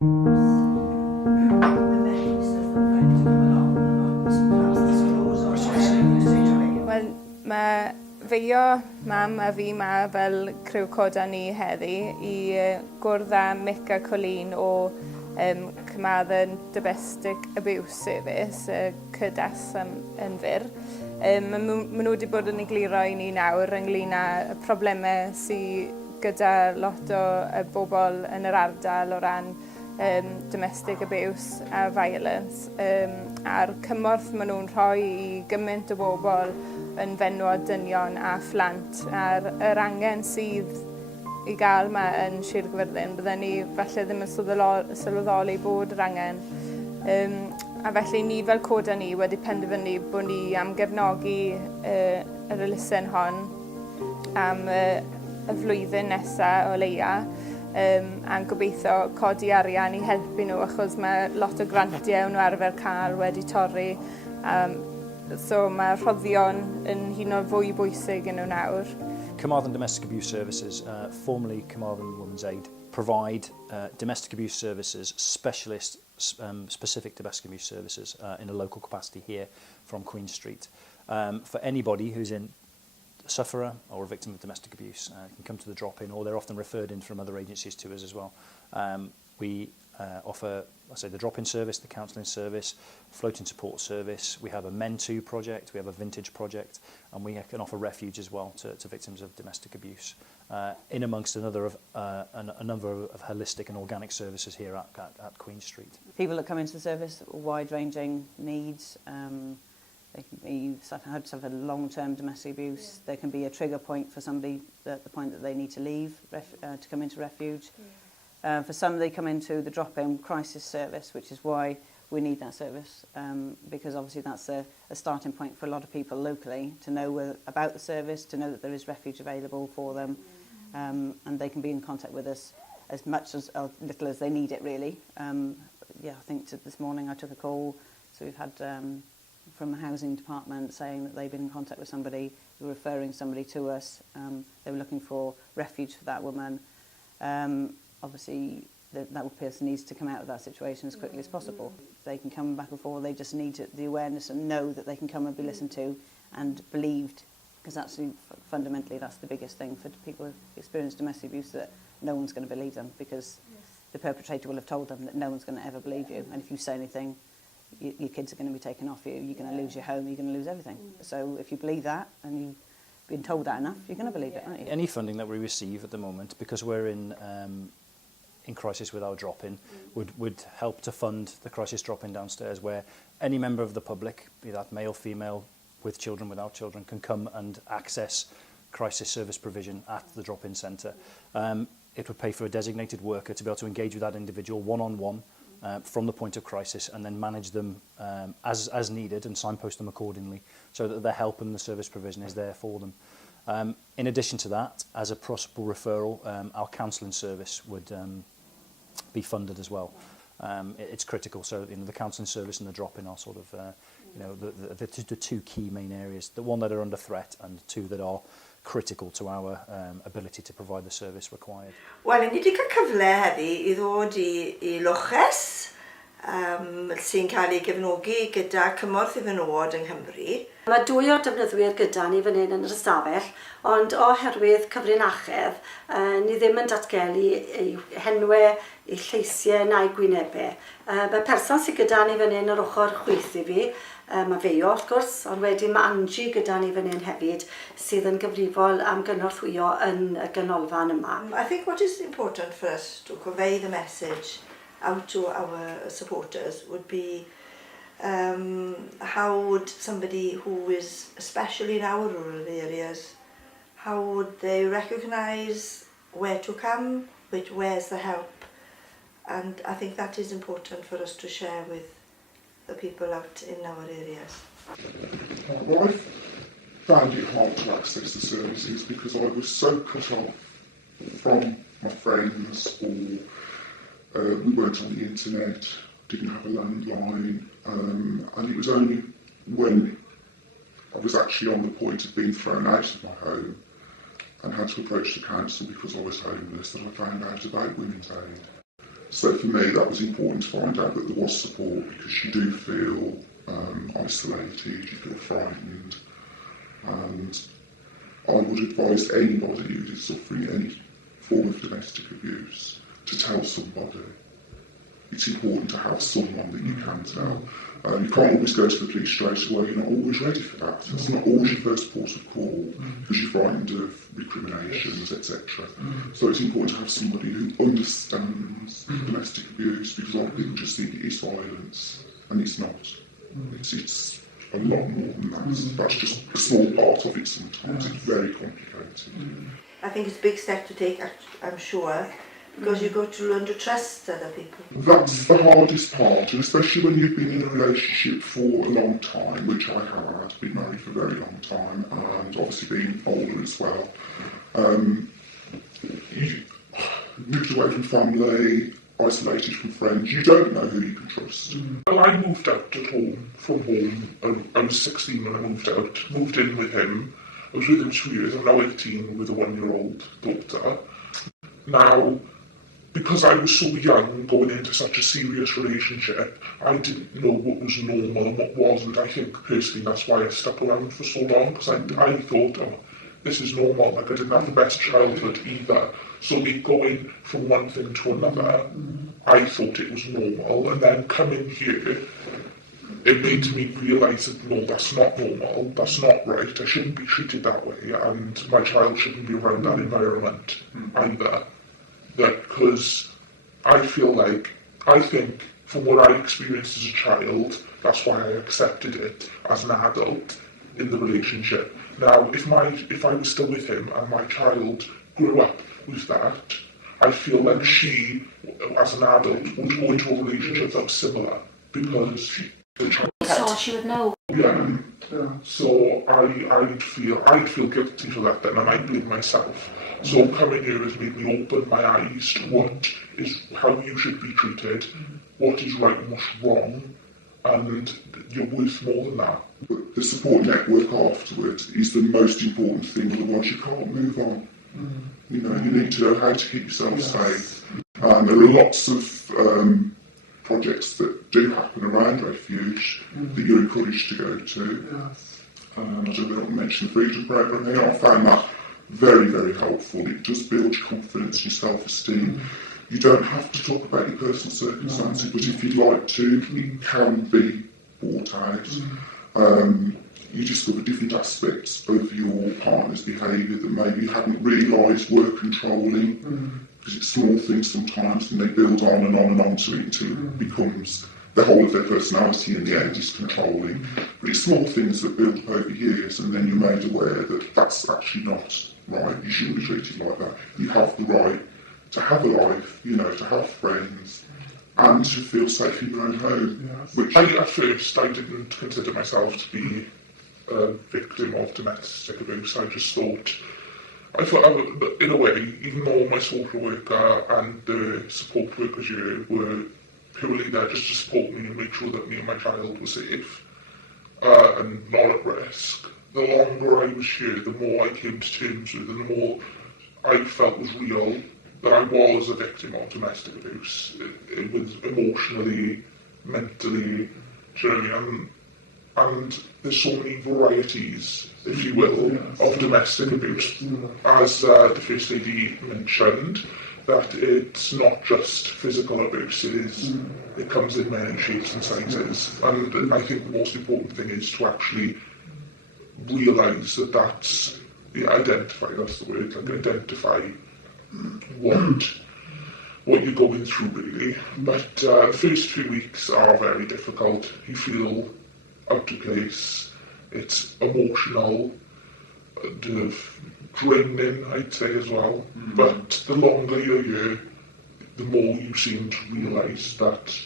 Wel, mae feio, mam a fi ma fel criw Coda ni heddi i gwrdd â Mick a Colleen o Cymaddau Domestic Abuse Service, CDAS yn fyr. Maen nhw wedi bod yn egluro i ni nawr ynglyn â y problemau sydd gyda lot o bobl yn yr ardal o ran domestic abuse a violence, a'r cymorth maen nhw'n rhoi i gymaint o bobl yn fenwod dynion a phlant, a'r angen sydd i gael yma yn Sir Caerfyrddin. Byddwn ni falle ddim yn sylweddoli bod yr angen. A felly ni fel Coda ni wedi penderfynu bod ni am gefnogi yr elusen hon am y flwyddyn nesaf o leia, a'n gobeithio codi arian i helpu nhw, achos mae lot o grantiau nhw arfer cael wedi torri. So mae rhoddion yn hyn o fwy bwysig yn nhw nawr. Carmarthen Domestic Abuse Services, formerly Carmarthen Women's Aid, provide domestic abuse services, specific domestic abuse services in a local capacity here from Queen Street. For anybody who's a sufferer or a victim of domestic abuse, can come to the drop-in, or they're often referred in from other agencies to us as well. We offer, the drop-in service, the counselling service, floating support service. We have a Men2 project, we have a vintage project, and we can offer refuge as well to victims of domestic abuse, in amongst a number of holistic and organic services here at Queen Street. People that come into the service, wide-ranging needs. They can be had to have a long-term domestic abuse. There can be a trigger point for somebody at the point that they need to leave to come into refuge. For some, they come into the drop-in crisis service, which is why we need that service, because obviously that's a starting point for a lot of people locally to know about the service, to know that there is refuge available for them, and they can be in contact with us as much as little as they need it, really. Yeah, I think this morning I took a call, so we've had from the housing department saying that they've been in contact with somebody, who were referring somebody to us. They were looking for refuge for that woman. Obviously, that person needs to come out of that situation as quickly as possible. They can come back and forth. They just need the awareness and know that they can come and be listened to and believed, because actually, fundamentally, that's the biggest thing for people who experience domestic abuse, that no one's going to believe them, because the perpetrator will have told them that no one's going to ever believe you, and if you say anything, your kids are going to be taken off you, you're going to lose your home, you're going to lose everything. So if you believe that, and you've been told that enough, you're going to believe it, aren't you? Any funding that we receive at the moment, because we're in crisis with our drop-in, would help to fund the crisis drop-in downstairs, where any member of the public, be that male, female, with children, without children, can come and access crisis service provision at the drop-in centre. It would pay for a designated worker to be able to engage with that individual one-on-one from the point of crisis, and then manage them as needed and signpost them accordingly, so that their help and the service provision is there for them. In addition to that, as a possible referral, our counselling service would be funded as well. It's critical, so the counselling service and the drop-in are sort of the two key main areas, the one that are under threat and two that are critical to our ability to provide the service required. Wel, ni wedi cael cyfle heddi I ddod I Lloches, sy'n cael ei gefnogi gyda cymorth I fenywod yng Nghymru. Mae dwy o'r defnyddwyr gyda ni fan hyn yn yr ystafell, ond oherwydd cyfrinachedd, ni ddim yn datgelu ei henwau, ei lleisiau neu gwynebau. Mae person sydd gyda ni fan hyn yr ochr chwith I fi, mae feio wrth gwrs, ond wedyn mae Angie gyda ni fan hyn hefyd, sydd yn gyfrifol am gynorthwyo yn y ganolfan yma. I think what is important for us to convey the message out to our supporters would be how would somebody who is, especially in our rural areas, how would they recognise where to come, where's the help, and I think that is important for us to share with the people out in our areas. Well, I found it hard to access the services because I was so cut off from my friends, or we weren't on the internet, didn't have a landline, and it was only when I was actually on the point of being thrown out of my home and had to approach the council because I was homeless that I found out about Women's Aid. So for me, that was important to find out that there was support, because you do feel isolated, you feel frightened, and I would advise anybody who is suffering any form of domestic abuse to tell somebody. It's important to have someone that you can tell. You can't always go to the police straight away, you're not always ready for that. It's not always your first port of call, because you're frightened of recriminations, etc. So it's important to have somebody who understands domestic abuse, because a lot of people just think it is violence, and it's not. It's a lot more than that. That's just a small part of it sometimes. It's very complicated. I think it's a big step to take, I'm sure, because you've got to learn to trust other people. That's the hardest part, and especially when you've been in a relationship for a long time, which I have been married for a very long time, and obviously being older as well. You moved away from family, isolated from friends, you don't know who you can trust. Well, I moved out at home, from home. I was 16 when I moved out, moved in with him. I was with him 2 years, I'm now 18 with a 1-year-old daughter. Now, because I was so young going into such a serious relationship, I didn't know what was normal and what wasn't. I think personally that's why I stuck around for so long, because I thought, oh, this is normal, like I didn't have the best childhood either. So me going from one thing to another, I thought it was normal, and then coming here, it made me realise that no, that's not normal, that's not right, I shouldn't be treated that way, and my child shouldn't be around that environment either. Because I think from what I experienced as a child, that's why I accepted it as an adult in the relationship. Now, if I was still with him and my child grew up with that, I feel like she, as an adult, would go into a relationship that was similar, because the child... So she would know. Yeah. So I'd feel guilty for that then, and I'd blame myself. So coming here has made me open my eyes to how you should be treated, what is right and what's wrong, and you're worth more than that. But the support network afterwards is the most important thing, otherwise you can't move on. You know, you need to know how to keep yourself safe. And there are lots of projects that do happen around refuge that you're encouraged to go to. I don't know if I mentioned the Freedom Programme here. I found that very, very helpful. It does build your confidence, your self-esteem. You don't have to talk about your personal circumstances, but if you'd like to, it can be brought out. You discover different aspects of your partner's behaviour that maybe you hadn't realised were controlling, because it's small things sometimes, and they build on and on and on to it until it becomes the whole of their personality in the end is controlling. But it's small things that build up over years, and then you're made aware that that's actually not right. You shouldn't be treated like that. You have the right to have a life, you know, to have friends, and to feel safe in your own home. Which At first, I didn't consider myself to be a victim of domestic abuse. I thought, in a way, even though my social worker and the support workers here were purely there just to support me and make sure that me and my child were safe and not at risk, the longer I was here, the more I came to terms with, and the more I felt was real that I was a victim of domestic abuse. It was emotionally, mentally, do you know what I mean? And there's so many varieties, if you will, of domestic abuse. As the First Lady mentioned, that it's not just physical abuse, it comes in many shapes and sizes. And I think the most important thing is to actually realise that identify, that's the word, identify what you're going through, really. But the first few weeks are very difficult. You feel out of place, it's emotional, draining, I'd say, as well. But the longer you're here, the more you seem to realise that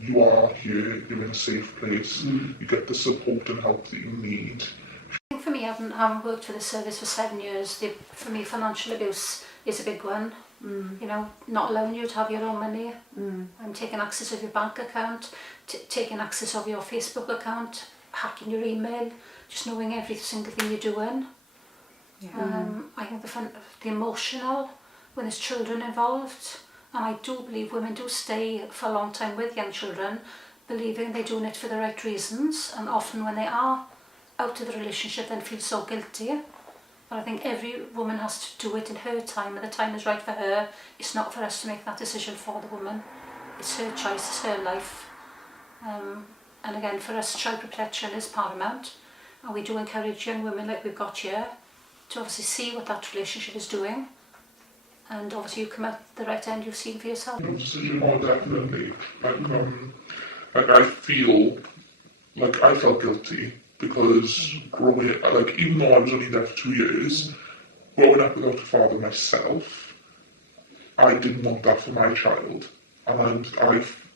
you are here, you're in a safe place, you get the support and help that you need. I think for me, having worked for the service for 7 years, for me financial abuse is a big one. You know, not allowing you to have your own money, and taking access of your bank account, taking access of your Facebook account, hacking your email, just knowing every single thing you're doing. I think the emotional, when there's children involved, And I do believe women do stay for a long time with young children, believing they're doing it for the right reasons, and often when they are out of the relationship then feel so guilty. But I think every woman has to do it in her time, and the time is right for her. It's not for us to make that decision for the woman. It's her choice, it's her life. And again, for us, child protection is paramount, and we do encourage young women like we've got here to obviously see what that relationship is doing, and obviously you come out the right end you've seen for yourself. Decision, oh, definitely. Like I feel like I felt guilty because growing, like even though I was only there for 2 years, growing up without a father myself, I didn't want that for my child, and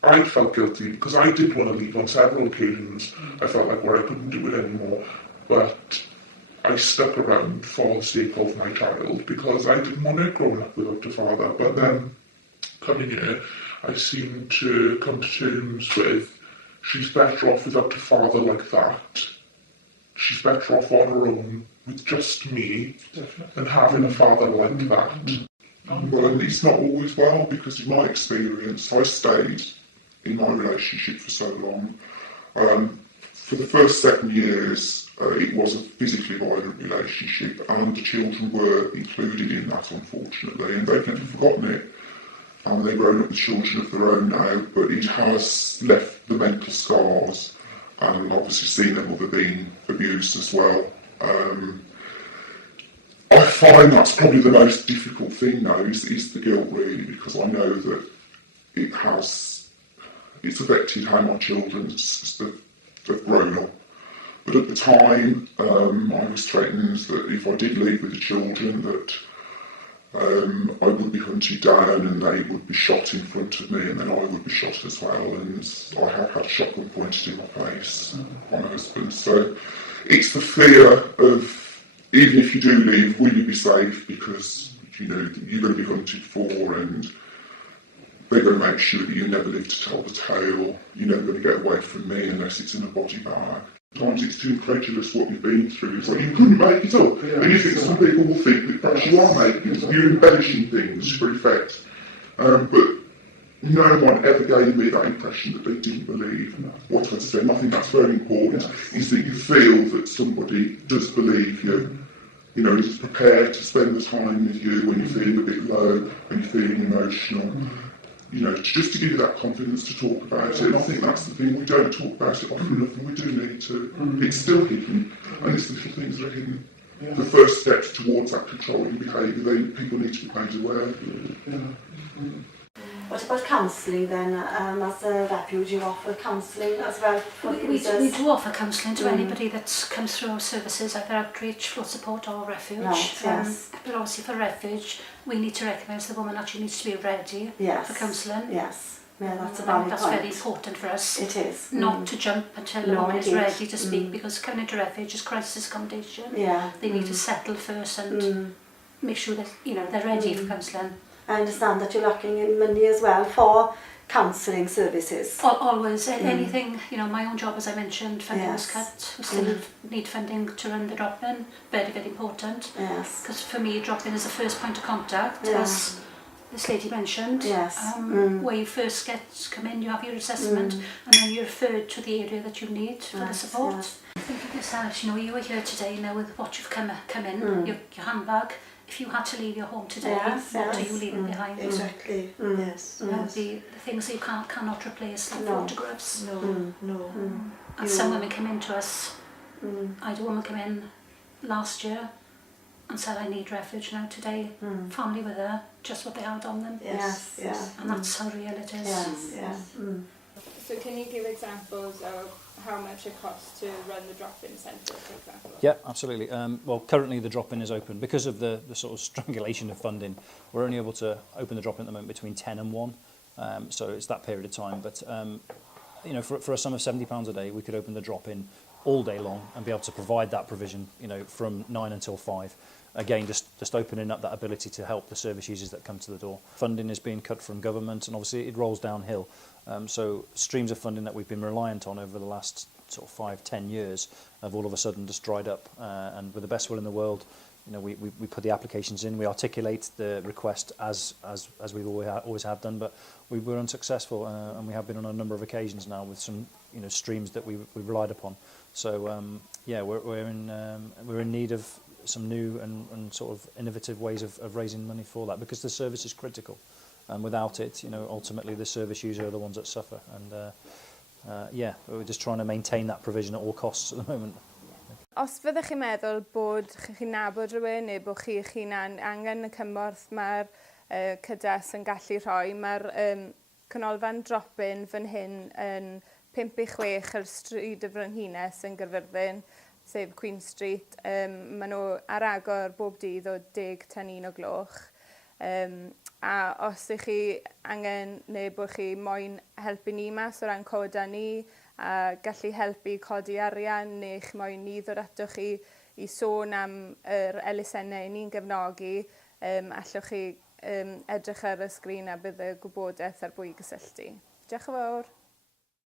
I felt guilty because I did want to leave on several occasions. I felt like where I couldn't do it anymore, but I stuck around for the sake of my child because I didn't want her growing up without a father. But then coming here, I seem to come to terms with she's better off without a father like that. She's better off on her own with just me than having a father like that. Well, and it's not always well, because in my experience, I stayed in my relationship for so long. For the first 7 years, it was a physically violent relationship, and the children were included in that, unfortunately, and they've never forgotten it. They've grown up with children of their own now, but it has left the mental scars, and obviously seen their mother being abused as well. I find that's probably the most difficult thing now, is the guilt, really, because I know that it's affected how my children have grown up. But at the time, I was threatened that if I did leave with the children, that I would be hunted down and they would be shot in front of me, and then I would be shot as well. And I have had a shotgun pointed in my face by my husband. So it's the fear of, even if you do leave, will you be safe? Because you're going to be hunted for, and they're going to make sure that you never live to tell the tale. You're never going to get away from me unless it's in a body bag. Sometimes it's too incredulous what you've been through. It's like you couldn't make it up. And you think some people will think that perhaps you are making it up. You're embellishing things for effect. But no one ever gave me that impression that they didn't believe what I said. And I think that's very important, is that you feel that somebody does believe you. Is prepared to spend the time with you when you're feeling a bit low, when you're feeling emotional. Just to give you that confidence to talk about it. And I think that's the thing, we don't talk about it often enough, and we do need to. It's still hidden, and it's the little things that are hidden. The first steps towards that controlling behaviour, people need to be made aware. What about counselling then? As a refuge, you offer counselling as well for we users? do offer counselling to anybody that comes through our services, either outreach, flood support or refuge. Right, yes. But obviously for refuge, we need to recognise the woman actually needs to be ready for counselling. Yes, yeah, that's a I valid think that's point. very important for us. It is. Not to jump until the No, woman is indeed. ready to speak, because coming into refuge is crisis accommodation. Yeah. They need to settle first and make sure that they're ready for counselling. I understand that you're lacking in money as well for counselling services. Always, anything, my own job, as I mentioned, funding was Yes. cut. We still need funding to run the drop-in, very, very important. Yes. Because for me, drop-in is the first point of contact, Yeah. as this lady mentioned. Yes. Where you first come in, you have your assessment, and then you're referred to the area that you need for the support. Yes. Think of yourself, you were here today now with what you've come in, your handbag. If you had to leave your home today, what are you leaving behind? Exactly. Yes. The things that you cannot replace, like photographs. No. And some women come in to us. I had a woman come in last year and said, I need refuge now today. Family with her, just what they had on them. Yes. And that's how real it is. Yes. So can you give examples of how much it costs to run the drop-in centre, for example? Yeah, absolutely. Well, currently the drop-in is open. Because of the sort of strangulation of funding, we're only able to open the drop-in at the moment between 10 and 1. So it's that period of time. But, for a sum of £70 a day, we could open the drop-in all day long and be able to provide that provision, from 9 until 5. Again, just opening up that ability to help the service users that come to the door. Funding is being cut from government, and obviously it rolls downhill. So streams of funding that we've been reliant on over the last sort of 5-10 years have all of a sudden just dried up. And with the best will in the world, we put the applications in, we articulate the request as we always have done, but we were unsuccessful, and we have been on a number of occasions now with some streams that we relied upon. So yeah, we're in need of some new and sort of innovative ways of raising money for that, because the service is critical, and without it, ultimately the service user are the ones that suffer. And yeah, we're just trying to maintain that provision at all costs at the moment. Os fyddech chi'n meddwl bod chi'n nabod rhywun neu bod chi'ch hunan angen y cymorth mae'r CDAS yn gallu rhoi, mae'r canolfan drop-in fan hyn yn 5-6 yr stryd y Frenhines yn Caerfyrddin, sef Queen Street. Maen nhw ar agor bob dydd o 10 tan 1 o gloch. A os ych chi angen neu bod chi moyn helpu ni mas o ran Coda ni, a gallu helpu codi arian, neu chi moyn ni ddod atoch chi i sôn am yr elusennau ni'n gefnogi, allwch chi edrych ar y sgrin a bydd y gwybodaeth ar bwy gysylltu. Diolch yn fawr.